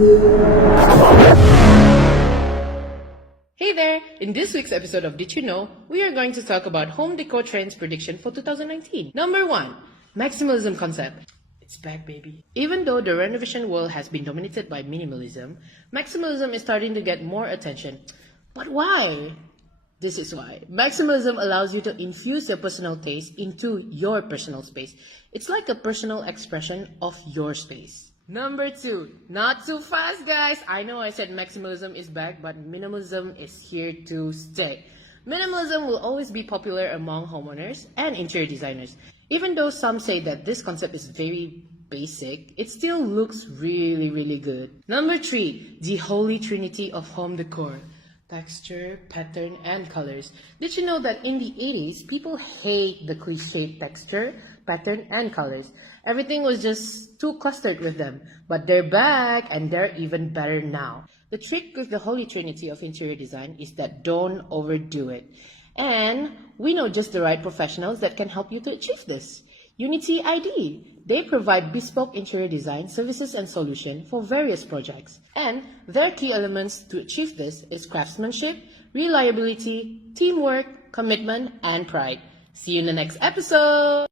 Hey there! In this week's episode of Did You Know, we are going to talk about home decor trends prediction for 2019. Number 1. Maximalism concept. It's back, baby. Even though the renovation world has been dominated by minimalism, maximalism is starting to get more attention. But why? This is why. Maximalism allows you to infuse your personal taste into your personal space. It's like a personal expression of your space. Number 2. Not too fast, guys. I know I said maximalism is back, but minimalism is here to stay. Minimalism will always be popular among homeowners and interior designers. Even though some say that this concept is very basic, it still looks really good. Number 3. The holy trinity of home decor. Texture, pattern, and colors. Did you know that in the 80s, people hate the cliched texture, pattern, and colors? Everything was just too clustered with them. But they're back, and they're even better now. The trick with the holy trinity of interior design is that don't overdo it. And we know just the right professionals that can help you to achieve this. Unity ID. They provide bespoke interior design services and solutions for various projects. And their key elements to achieve this is craftsmanship, reliability, teamwork, commitment, and pride. See you in the next episode!